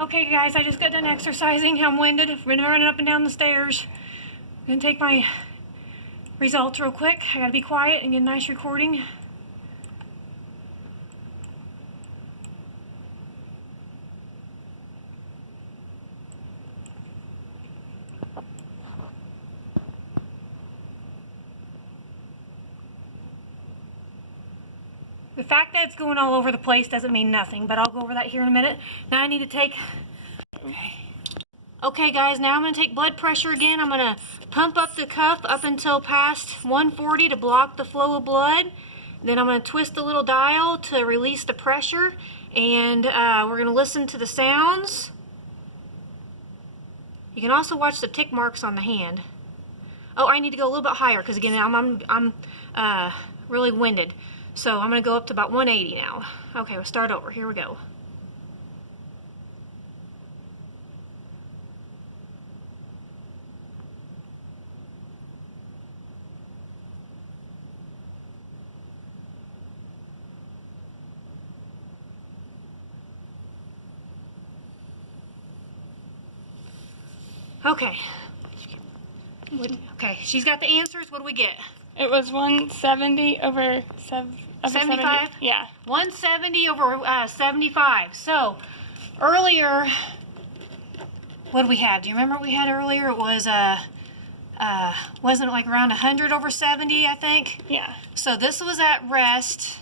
Okay guys, I just got done exercising. I'm winded. I've been running up and down the stairs. I'm gonna take my results real quick. I gotta be quiet and get a nice recording. The fact that it's going all over the place doesn't mean nothing, but I'll go over that here in a minute. Now I need to take... Okay guys, now I'm going to take blood pressure again. I'm going to pump up the cuff up until past 140 to block the flow of blood. Then I'm going to twist the little dial to release the pressure. And we're going to listen to the sounds. You can also watch the tick marks on the hand. Oh, I need to go a little bit higher because again, I'm really winded. So I'm going to go up to about 180 now. Okay, we'll start over. Here we go. Okay. Okay, she's got the answers. What do we get? It was 170 over 75? Yeah. 170 over 75. So, earlier, what did we have? Do you remember what we had earlier? It was, wasn't it like around 100 over 70, I think? Yeah. So this was at rest.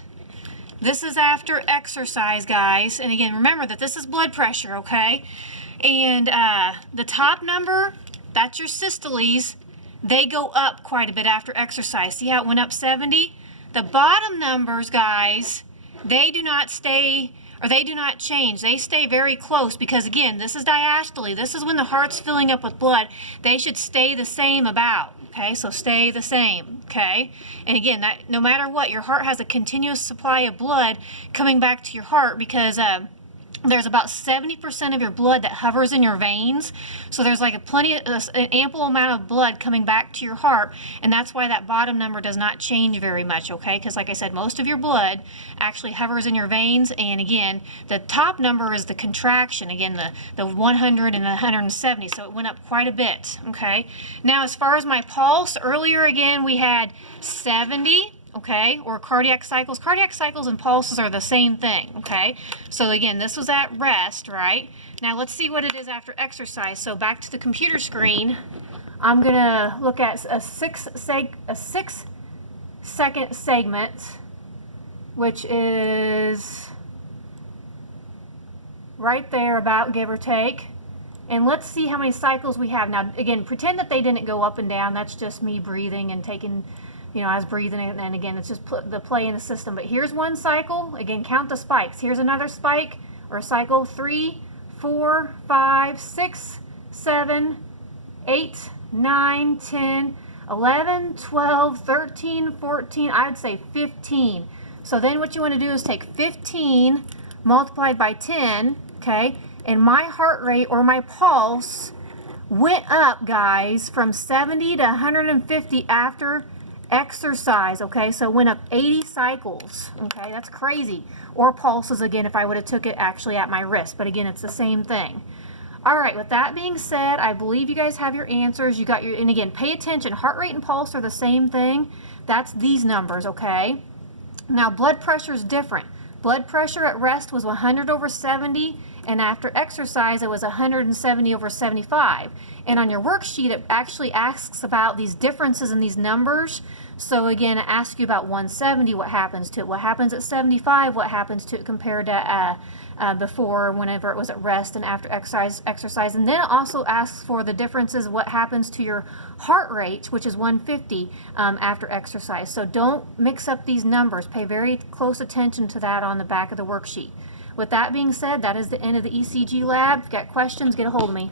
This is after exercise, guys. And again, remember that this is blood pressure, okay? And the top number, that's your systoles. They go up quite a bit after exercise. See how it went up 70? The bottom numbers, guys, they do not stay, or they do not change. They stay very close because, again, this is diastole. This is when the heart's filling up with blood. They should stay the same about, okay? So stay the same, okay? And again, that, no matter what, your heart has a continuous supply of blood coming back to your heart because there's about 70% of your blood that hovers in your veins. So there's like an ample amount of blood coming back to your heart, and that's why that bottom number does not change very much, okay? Because like I said, most of your blood actually hovers in your veins, and again, the top number is the contraction, again, the 100 and the 170, so it went up quite a bit, okay? Now, as far as my pulse, earlier again, we had 70, okay, or cardiac cycles. Cardiac cycles and pulses are the same thing, okay? So again, this was at rest, right? Now let's see what it is after exercise. So back to the computer screen. I'm gonna look at a 6 second segment, which is right there about, give or take. And let's see how many cycles we have. Now again, pretend that they didn't go up and down. That's just me breathing and taking, you know, I was breathing, and again, it's just the play in the system. But here's one cycle. Again, count the spikes. Here's another spike or cycle. 3, 4, 5, 6, 7, 8, 9, 10, 11, 12, 13, 14, I would say 15. So then what you want to do is take 15 multiplied by 10, okay? And my heart rate or my pulse went up, guys, from 70 to 150 after exercise, okay? So it went up 80 cycles, okay? That's crazy. Or pulses, again, if I would have took it actually at my wrist, but again, it's the same thing. All right, with that being said, I believe you guys have your answers. You got your, and again, pay attention. Heart rate and pulse are the same thing. That's these numbers, okay? Now, blood pressure is different. Blood pressure at rest was 100 over 70, and after exercise, it was 170 over 75. And on your worksheet, it actually asks about these differences in these numbers. So again, it asks you about 170, what happens to it? What happens at 75? What happens to it compared to before, whenever it was at rest and after exercise? And then it also asks for the differences, what happens to your heart rate, which is 150 after exercise. So don't mix up these numbers. Pay very close attention to that on the back of the worksheet. With that being said, that is the end of the ECG lab. If you've got questions, get a hold of me.